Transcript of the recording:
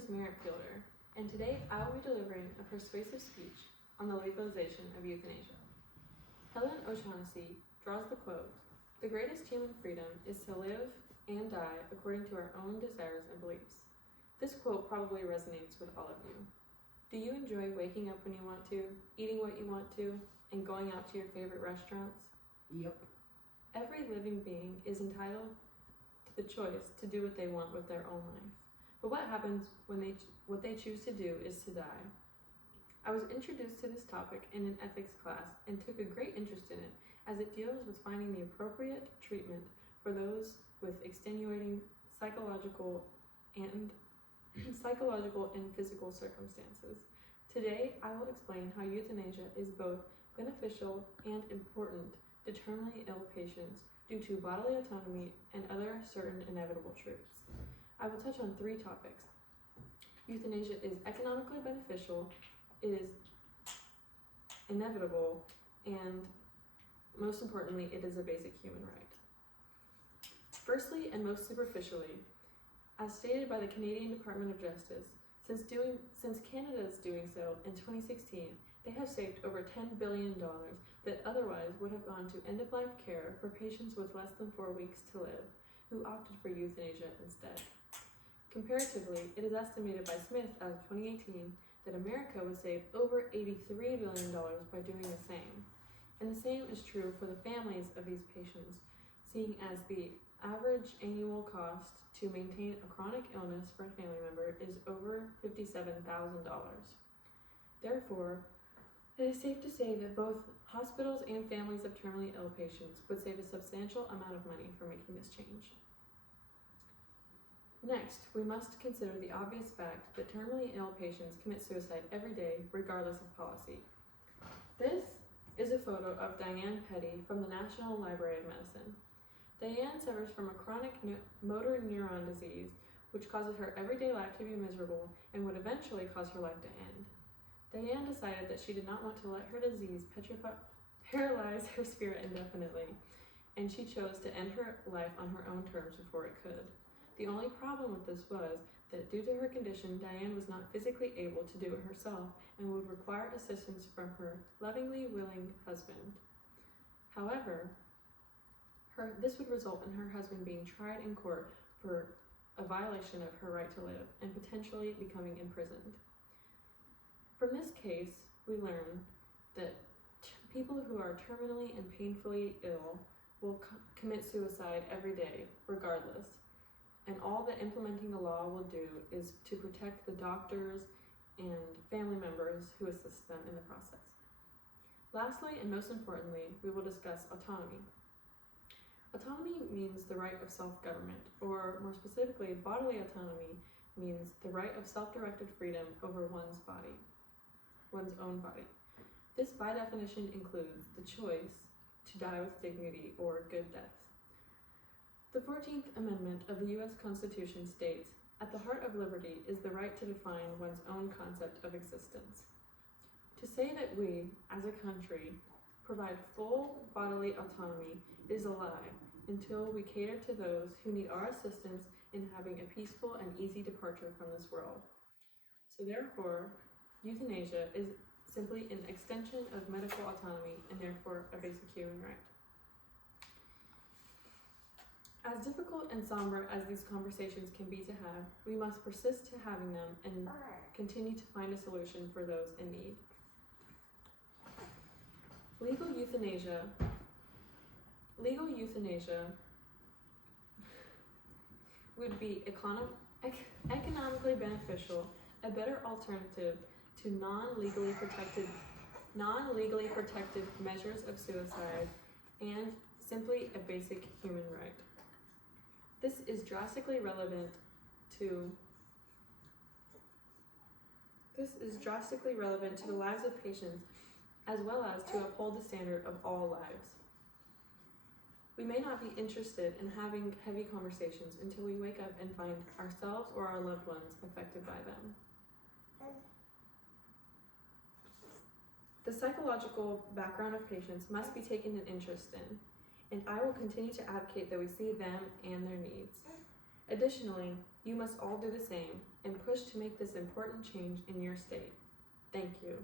is Merritt Fielder, and today I will be delivering a persuasive speech on the legalization of euthanasia. Helen O'Shaughnessy draws the quote, "The greatest human freedom is to live and die according to our own desires and beliefs." This quote probably resonates with all of you. Do you enjoy waking up when you want to, eating what you want to, and going out to your favorite restaurants? Yep. Every living being is entitled to the choice to do what they want with their own life. But what happens when what they choose to do is to die? I was introduced to this topic in an ethics class and took a great interest in it, as it deals with finding the appropriate treatment for those with extenuating psychological and physical circumstances. Today, I will explain how euthanasia is both beneficial and important to terminally ill patients due to bodily autonomy and other certain inevitable truths. I will touch on 3 topics. Euthanasia is economically beneficial, it is inevitable, and most importantly, it is a basic human right. Firstly, and most superficially, as stated by the Canadian Department of Justice, since Canada is doing so in 2016, they have saved over $10 billion that otherwise would have gone to end-of-life care for patients with less than 4 weeks to live, who opted for euthanasia instead. Comparatively, it is estimated by Smith as of 2018 that America would save over $83 billion by doing the same. And the same is true for the families of these patients, seeing as the average annual cost to maintain a chronic illness for a family member is over $57,000. Therefore, it is safe to say that both hospitals and families of terminally ill patients would save a substantial amount of money for making this change. Next, we must consider the obvious fact that terminally ill patients commit suicide every day, regardless of policy. This is a photo of Diane Petty from the National Library of Medicine. Diane suffers from a chronic motor neuron disease, which causes her everyday life to be miserable and would eventually cause her life to end. Diane decided that she did not want to let her disease paralyze her spirit indefinitely, and she chose to end her life on her own terms before it could. The only problem with this was that due to her condition, Diane was not physically able to do it herself and would require assistance from her lovingly willing husband. However, this would result in her husband being tried in court for a violation of her right to live and potentially becoming imprisoned. From this case, we learn that people who are terminally and painfully ill will commit suicide every day, regardless. And all that implementing the law will do is to protect the doctors and family members who assist them in the process. Lastly, and most importantly, we will discuss autonomy. Autonomy means the right of self-government, or more specifically, bodily autonomy means the right of self-directed freedom over one's own body. This, by definition, includes the choice to die with dignity or good death. The 14th Amendment of the U.S. Constitution states, "At the heart of liberty is the right to define one's own concept of existence." To say that we, as a country, provide full bodily autonomy is a lie until we cater to those who need our assistance in having a peaceful and easy departure from this world. So therefore, euthanasia is simply an extension of medical autonomy and therefore a basic human right. As difficult and somber as these conversations can be to have, we must persist to having them and continue to find a solution for those in need. Legal euthanasia would be economically beneficial, a better alternative to non-legally protected measures of suicide, and simply a basic human right. This is drastically relevant to the lives of patients, as well as to uphold the standard of all lives. We may not be interested in having heavy conversations until we wake up and find ourselves or our loved ones affected by them. The psychological background of patients must be taken an interest in, and I will continue to advocate that we see them and their needs. Additionally, you must all do the same and push to make this important change in your state. Thank you.